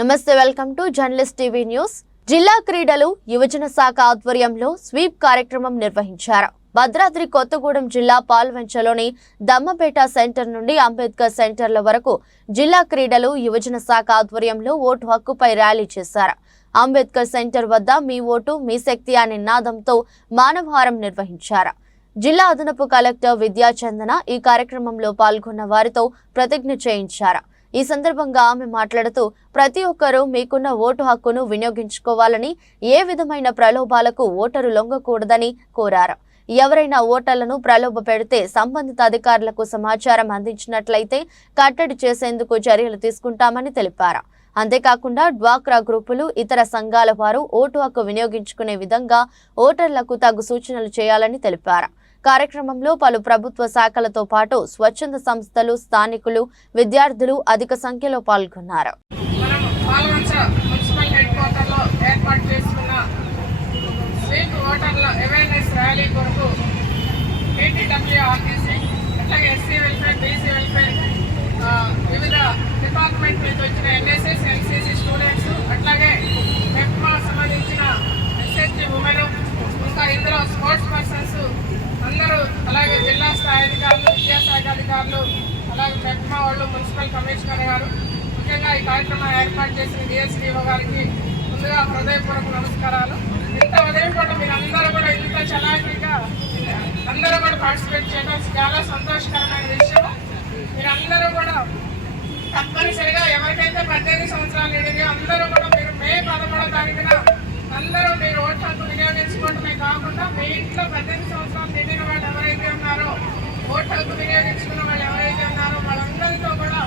నమస్తే, welcome to journalist TV news. జిల్లా క్రీడలు యువజన శాఖ ఆధ్వర్యంలో స్వీప్ కార్యక్రమం నిర్వహించారు. భద్రాద్రి కొత్తగూడెం జిల్లా పాల్వంచలోని దమ్మపేట సెంటర్ నుండి అంబేద్కర్ సెంటర్ల వరకు జిల్లా క్రీడలు యువజన శాఖ ఆధ్వర్యంలో ఓటు హక్కుపై ర్యాలీ చేశారు. అంబేద్కర్ సెంటర్ వద్ద మీ ఓటు మీ శక్తి అనే నినాదంతో మానవహారం నిర్వహించారు. జిల్లా అదనపు కలెక్టర్ విద్యాచందన ఈ కార్యక్రమంలో పాల్గొన్న వారితో ప్రతిజ్ఞ చేయించారు. ఈ సందర్భంగా ఆమె మాట్లాడుతూ ప్రతి ఒక్కరూ మీకున్న ఓటు హక్కును వినియోగించుకోవాలని, ఏ విధమైన ప్రలోభాలకు ఓటరు లొంగకూడదని కోరారు. ఎవరైనా ఓటర్లను ప్రలోభ పెడితే సంబంధిత అధికారులకు సమాచారం అందించినట్లయితే కట్టడి చేసేందుకు చర్యలు తీసుకుంటామని తెలిపారు. అంతేకాకుండా డ్వాక్రా గ్రూపులు, ఇతర సంఘాల వారు ఓటు హక్కు వినియోగించుకునే విధంగా ఓటర్లకు తగు సూచనలు చేయాలని తెలిపారు. కార్యక్రమంలో పలు ప్రభుత్వ శాఖలతో పాటు స్వచ్ఛంద సంస్థలు, స్థానికులు, విద్యార్థులు అధిక సంఖ్యలో పాల్గొన్నారు. వివిధ డిపార్ట్మెంట్ నుంచి వచ్చిన ఎన్ఎస్ఎస్, ఎన్సిసి స్టూడెంట్స్, అట్లాగే మెప్మా సంబంధించిన ఎస్ఎస్జి ఉమెన్, ఇంకా ఇందులో స్పోర్ట్స్ పర్సన్స్ అందరూ, అలాగే జిల్లా స్థాయి అధికారులు, విద్యాశాఖ అధికారులు, అలాగే మెప్మా వాళ్ళు, మున్సిపల్ కమిషనర్ గారు, ముఖ్యంగా ఈ కార్యక్రమం ఏర్పాటు చేసిన డిఎస్పీఓ గారికి ముందుగా హృదయపూర్వక నమస్కారాలు. ఇంత ఉదయం కూడా మీరు అందరూ కూడా ఇంత చలాకీగా అందరూ కూడా పార్టిసిపేట్ చేయడం చాలా సంతోషకరమైన విషయం. మీరందరూ కూడా తప్పనిసరిగా ఎవరికైతే 18 సంవత్సరాలు నిండినాయో అందరూ కూడా మీరు మే 13వ తారీఖున అందరూ మీరు ఓటు హక్కు వినియోగించుకోవడమే కాకుండా మీ ఇంట్లో 18 సంవత్సరాలు నిండిన వాళ్ళు ఎవరైతే ఉన్నారో, ఓటు హక్కు వినియోగించుకున్న వాళ్ళు ఎవరైతే ఉన్నారో వాళ్ళందరితో కూడా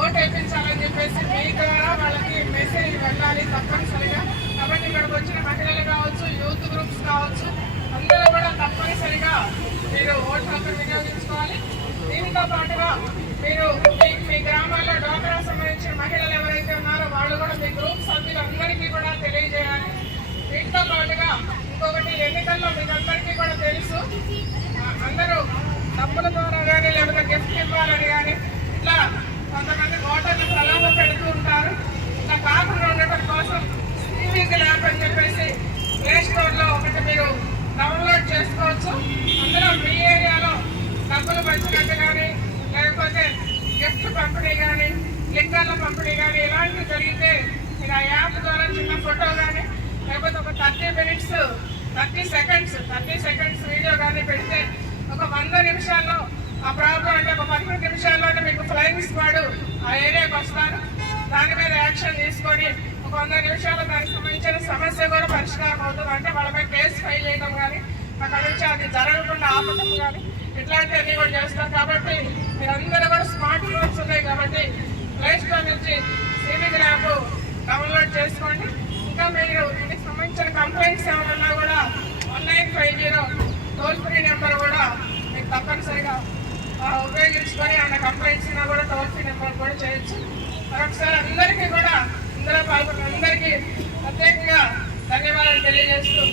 ఓటు వేయించాలని చెప్పేసి మీ ద్వారా వాళ్ళకి మెసేజ్ వెళ్ళాలి తప్పనిసరిగా. కాబట్టి ఇక్కడికి వచ్చిన మహిళలు కావచ్చు, యూత్ గ్రూప్స్ కావచ్చు, అందరూ కూడా తప్పనిసరిగా మీరు ఓటు హక్కు వినియోగించుకోవాలి. దీంతో పాటుగా మీరు మీ గ్రామాల్లో డ్వాక్రా సంబంధించిన మహిళలు ఎవరైతే ఉన్నారో వాళ్ళు కూడా మీ గ్రూప్ సభ్యులందరికీ కూడా తెలియజేయాలి. దీంతో పాటుగా ఇంకొకటి, ఎన్నికల్లో మీకు అందరికీ కూడా తెలుసు, అందరూ డబ్బుల ద్వారా కానీ లేకపోతే గిఫ్ట్ ఇవ్వాలని కానీ ఇట్లా కొంతమంది ఓటర్లు ప్రలోభ పెడుతూ ఉంటారు. ఇట్లా కాకుండా ఉండటం కోసం ఈవీజీ యాప్ అని చెప్పేసి ప్లే స్టోర్లో ఒకటి మీరు డౌన్లోడ్ చేసుకోవచ్చు. అందులో మీ ఏరియాలో డబ్బులు పంచినట్టు కానీ లేకపోతే గిఫ్ట్ పంపిణీ కానీ లిక్కర్ల పంపిణీ కానీ ఇలాంటివి జరిగితే మీరు ఆ యాప్ ద్వారా చిన్న ఫోటో కానీ లేకపోతే ఒక 30 minutes 30 seconds వీడియో కానీ పెడితే ఒక 100 నిమిషాల్లో ఆ ప్రాబ్లం అంటే ఒక 15 నిమిషాల్లోనే మీకు ఫ్లయింగ్ స్క్వాడ్ ఆ ఏరియాకి వస్తారు. దాని మీద యాక్షన్ తీసుకొని ఒక 100 నిమిషాల్లో దానికి సంబంధించిన సమస్య కూడా పరిష్కారం అవుతుంది. అంటే వాళ్ళపై కేసు ఫైల్ చేయడం కానీ అక్కడ నుంచి అది జరగకుండా ఆపటం కానీ ఇట్లాంటివన్నీ కూడా చేస్తారు. కాబట్టి మీరందరూ కూడా స్మార్ట్ ఫోన్స్ ఉన్నాయి కాబట్టి ప్లే స్టోర్ నుంచి సివిక్ యాప్ డౌన్లోడ్ చేసుకోండి. ఇంకా మీరు దీనికి సంబంధించిన కంప్లైంట్స్ ఏమన్నా కూడా 1950 టోల్ ఫ్రీ నెంబర్ కూడా మీకు తప్పనిసరిగా ఉపయోగించుకొని ఆ కంప్లైంట్స్ కూడా టోల్ ఫ్రీ నెంబర్ కూడా చేయొచ్చు. మరొకసారి అందరికీ కూడా ఇందులో పాల్గొన్న అందరికీ ప్రత్యేకంగా ధన్యవాదాలు తెలియజేస్తూ